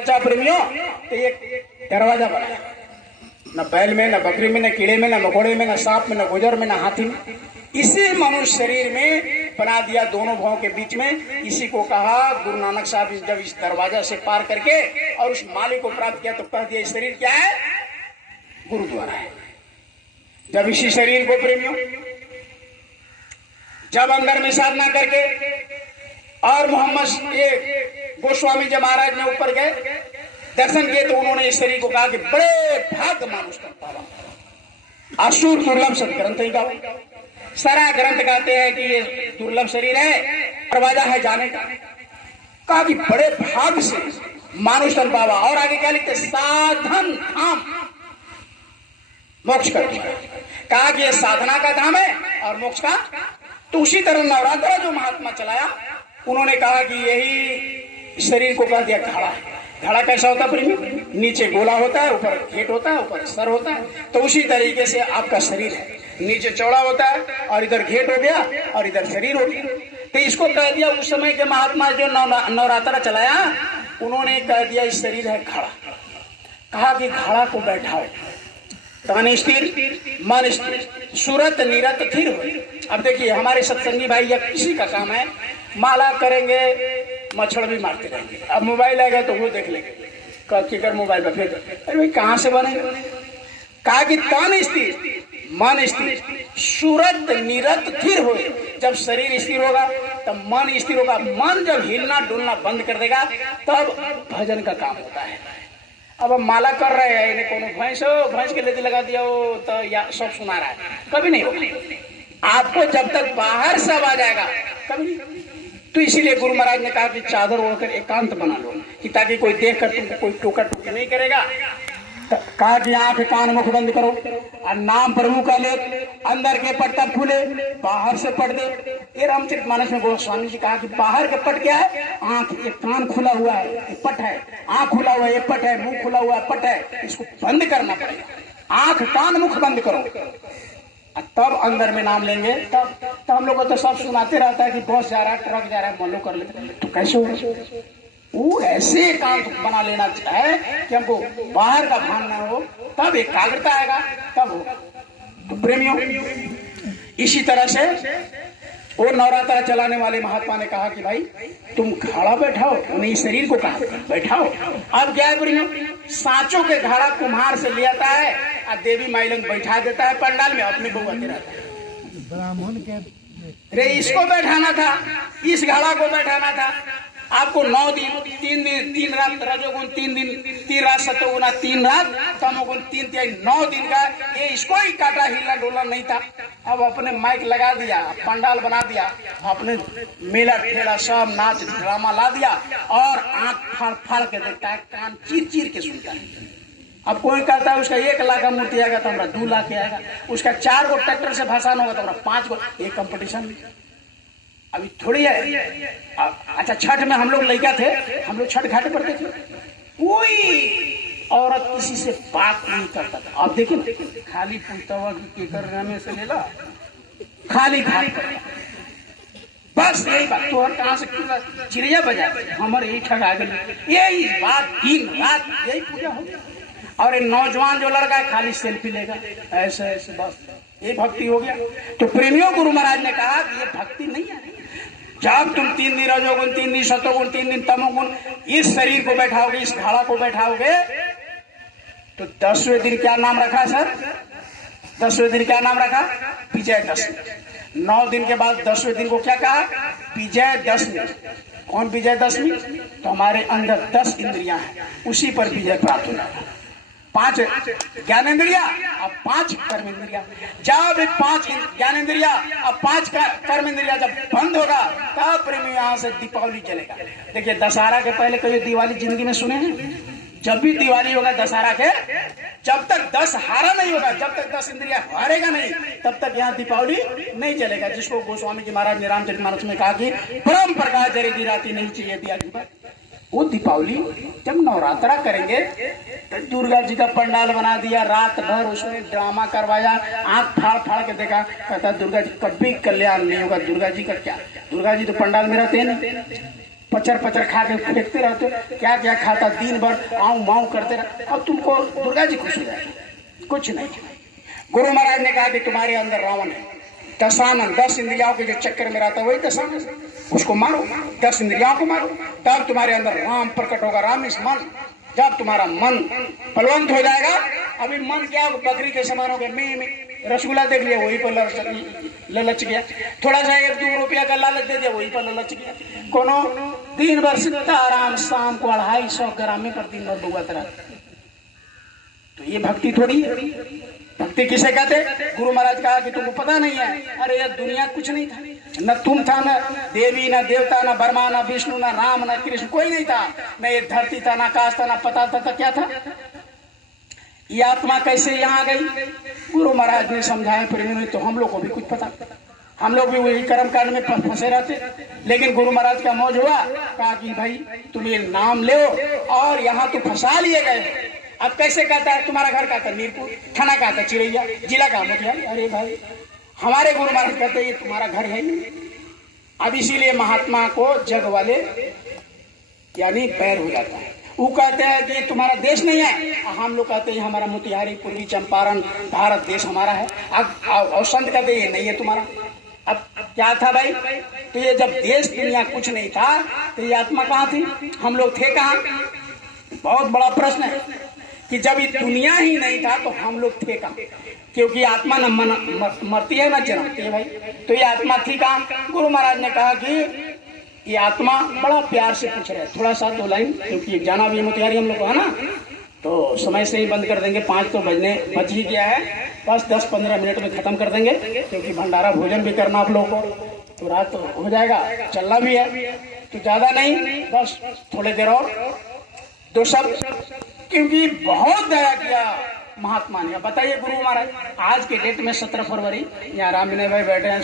अच्छा प्रेमियों, तो एक दरवाजा बनाया, न बैल में, न बकरी में, न कीड़े में, न मकोड़े में, न सांप में, न गुजर में, न हाथी में, इसी मनुष्य शरीर में बना दिया दोनों भावों के बीच में। इसी को कहा गुरु नानक साहब, जब इस दरवाजा से पार करके और उस मालिक को प्राप्त किया तो कह दिया इस शरीर क्या है? गुरुद्वारा है। जब इसी शरीर को प्रेमियों, जब अंदर में साधना करके और मोहम्मद ये गोस्वामी जब महाराज ने ऊपर गए दर्शन किए तो उन्होंने इस शरीर को कहा कि बड़े भाग्य मानुष कर पावा, असुर दुर्लभ सदग्रंथ ही गाओ। सारा ग्रंथ कहते हैं कि ये दुर्लभ शरीर है, दरवाजा है जाने का। कहा कि बड़े भाग्य से मानुष कर पावा। और आगे क्या लिखते? साधन धाम मोक्ष कर दिया। कहा कि ये साधना का धाम है और मोक्ष का। तो उसी तरह नवरात्र जो महात्मा चलाया, उन्होंने कहा कि यही शरीर को कह दिया घड़ा है। घड़ा कैसा होता है प्रेमी? नीचे गोला होता है, ऊपर घेट होता है, ऊपर सर होता है। तो उसी तरीके से आपका शरीर है, नीचे चौड़ा होता है और इधर घेट हो गया और इधर शरीर हो गया। तो इसको कह दिया उस समय के महात्मा जो नवरात्रा चलाया, उन्होंने कह दिया इस शरीर है घड़ा। कहा कि घड़ा को बैठाओ, तन स्थिर मन स्थिर, सूरत निरत थिर हो। अब देखिए हमारे सत्संगी भाई या किसी का काम है, माला करेंगे, मच्छर भी मारते रहेंगे। अब मोबाइल आएगा तो वो देख लेंगे, कर मोबाइल पर फिर अरे भाई कहां से बनेगा? कहा कि तन स्थिर मन स्थिर, सूरत निरत थिर हो। जब शरीर स्थिर होगा तब मन स्थिर होगा। मन जब हिलना डुलना बंद कर देगा तब भजन का काम होता है। अब हम माला कर रहे हैं, इन्हें कोनो भैंस के लेते लगा दिया हो तो या सब सुना रहा है, कभी नहीं होगा। आपको जब तक बाहर से आवाज आएगा कभी नहीं। तो इसीलिए गुरु महाराज ने कहा कि चादर ओढ़कर एकांत बना लो, कि ताकि कोई देख कर तुमको कोई टोका टोकी नहीं करेगा। कहा कि आंख कान मुख बंद करो और नाम प्रभु का ले, अंदर के पट तब खुले, बाहर से पट दे। ये रामचरितमानस में गोस्वामी जी कहा कि बाहर के पट क्या है? आंख, एक कान खुला हुआ है ये पट है, आंख खुला हुआ है ये पट है, मुंह खुला हुआ है पट है। इसको बंद करना पड़ेगा। आंख कान मुख बंद करो तब अंदर में नाम लेंगे। तब तो हम लोग को तो सब सुनाते रहता है कि बस जा रहा है, ट्रक जा रहा है, मान लो कर लेते, तो कैसे होगा? वो ऐसे एकांत बना लेना है कि हमको बाहर का भान ना हो, तब एकाग्रता आएगा, तब होगा। तो प्रेमियों, इसी तरह से वो नवरात्रा चलाने वाले महात्मा ने कहा कि भाई तुम घड़ा बैठाओ, उन्हें शरीर को कहा बैठाओ। अब क्या है प्रेमियों, सांचों के घड़ा कुम्हार से ले आता है और देवी माई लंग बैठा देता है पंडाल में, अपने बउआते रहता है। ब्राह्मण के रे इसको बैठाना था, इस घड़ा को बैठाना था। आपको 9 दिन 3 दिन 3 रात, रजोगुण 3 दिन 3 रात, सतोगुना 3 रात, तमोगुण 3 तिहाई 9 दिन का ये इसको ही काटा, हिला डोला नहीं था। अब अपने माइक लगा दिया, पंडाल बना दिया, अपने मेला ठेला सब नाच ड्रामा ला दिया और आंख फाड़ फाड़ के देखता है, कान चीर चीर के सुनता है। अब कोई कहता है उसका 1 लाख का मूर्ति आएगा तो हमारा 2 लाख आएगा, उसका 4 गो ट्रैक्टर से भसान होगा तो हमारा 5 गो। एक कंपटीशन अभी थोड़ी है। अच्छा छठ में हम लोग लड़का थे, हम लोग छठ घाटे पड़ते थे, कोई औरत किसी से बात नहीं करता था। अब देखिए खाली पूछता हुआ कि केकर में से लेला, खाली घाट पर बस यही बात। तो कहाँ से चिड़िया बजा हमारे यही ठगा गए, यही बात दिन रात यही पूजा हो। और एक नौजवान जो लड़का है खाली सेल्फी लेगा, ऐसे ऐसे बस ये भक्ति हो गया। तो प्रेमियों, गुरु महाराज ने कहा कि ये भक्ति नहीं है। जब तुम 3 दिन रजोगुण, 3 दिन सतोगुण, 3 दिन तमोगुण इस शरीर को बैठाओगे, इस घड़ा को बैठाओगे, तो 10वें दिन क्या नाम रखा सर? 10वें दिन क्या नाम रखा? विजयदशमी। 9 दिन के बाद 10वें दिन को क्या कहा? विजयदशमी। कौन विजयदशमी? तो हमारे अंदर 10 इंद्रियां हैं, उसी पर विजय प्राप्त हो जाएगा। 5 ज्ञानेंद्रिया और 5 कर्मेंद्रिया। जब 5 ज्ञानेंद्रिया और 5 कर्मेंद्रिया जब बंद होगा तब प्रेमी यहाँ से दीपावली चलेगा। देखिए दशहरा के पहले कभी दिवाली जिंदगी में सुने हैं? जब भी दिवाली होगा दशहरा के, जब तक 10 हारा नहीं होगा, जब तक 10 इंद्रिया हारेगा नहीं, तब तक यहाँ दीपावली नहीं चलेगा। जिसको गोस्वामी जी महाराज ने रामचरितमानस में कहा कि परम प्रकाश जरे दी राती नहीं चाहिए दिया की बात। वो दीपावली जब नवरात्रा करेंगे तो दुर्गा जी का पंडाल बना दिया, रात भर उसमें ड्रामा करवाया, आंख फाड़ फाड़ के देखा, कहता दुर्गा जी कभी कल्याण नहीं होगा। दुर्गा जी का क्या, दुर्गा जी तो पंडाल में रहते हैं नहीं। पचर पचर खा के फेंकते रहते हो, क्या क्या खाता दिन भर आऊं माऊं करते रहते, और तुमको दुर्गा जी खुश हो जाए? कुछ नहीं। गुरु महाराज ने कहा कि तुम्हारे अंदर रावण है, दशानन, 10 इंद्रियाओं के जो चक्कर में रहता है वही दशानन, उसको मारो, 10 इंद्रियाओं को मारो, तब तुम्हारे अंदर राम प्रकट होगा। राम इस मन, जब तुम्हारा मन बलवंत हो जाएगा, अभी मन क्या बकरी के समान हो गया, मैं रसगुल्ला देख लिया वही पर ललच गया, थोड़ा सा 1-2 रुपया का लालच दे दिया वही पर ललच गया, कोनो दिन भर सीता आराम, शाम को 250 ग्राम में कर दिन भर डूबा तरह। तो ये भक्ति थोड़ी है। भक्ति किसे कहते? गुरु महाराज कहा कि तुमको पता नहीं है, अरे ये दुनिया कुछ नहीं था, न तुम था, न देवी, न देवता, न ब्रह्मा, न विष्णु, न राम, न कृष्ण, कोई नहीं था, न ये धरती था, न आकाश था, न पता था क्या था? ये आत्मा कैसे यहाँ गई? गुरु महाराज ने समझाया, फिर नहीं तो हम लोग को भी कुछ पता, हम लोग भी वही कर्म कांड में फंसे रहते। लेकिन गुरु महाराज का मौज हुआ, कहा कि भाई तुम ये नाम ले और यहाँ तो फंसा लिए गए। अब कैसे कहता है? तुम्हारा घर कहता है मीरपुर, थाना कहता है चिरैया, जिला का मोतिहारी। अरे भाई, हमारे गुरु महाराज कहते हैं ये तुम्हारा घर है ही। अब इसीलिए महात्मा को जग वाले यानी पैर हो जाता है। वो कहते हैं कि तुम्हारा देश नहीं है, हम लोग कहते हैं हमारा मोतिहारी, पूर्वी चंपारण, भारत देश हमारा है। अब और संत कहते ये नहीं है तुम्हारा। अब क्या था भाई? तो ये जब देश दुनिया कुछ नहीं था तो ये आत्मा कहाँ थी, हम लोग थे कहाँ? बहुत बड़ा प्रश्न है कि जब ये दुनिया ही नहीं था तो हम लोग थे कहाँ? क्योंकि आत्मा न मरती है न जन्मती है भाई। तो ये आत्मा थी कहाँ? गुरु महाराज ने कहा कि ये आत्मा, बड़ा प्यार से पूछ रहे, थोड़ा सा 2 लाइन, क्योंकि जाना भी मोतिहारी हम लोग को है ना, तो समय से ही बंद कर देंगे, 5 तो बज ही गया है, बस 10-15 मिनट में खत्म कर देंगे, क्योंकि भंडारा भोजन भी करना आप लोगों को, तो रात हो जाएगा, चलना भी है, तो ज्यादा नहीं, बस थोड़ी देर और 2 शब्द, क्योंकि बहुत दया किया महात्मा ने। बताइए गुरु महाराज, आज के डेट में 17 फरवरी, यहाँ राम विनय भाई बैठे हैं,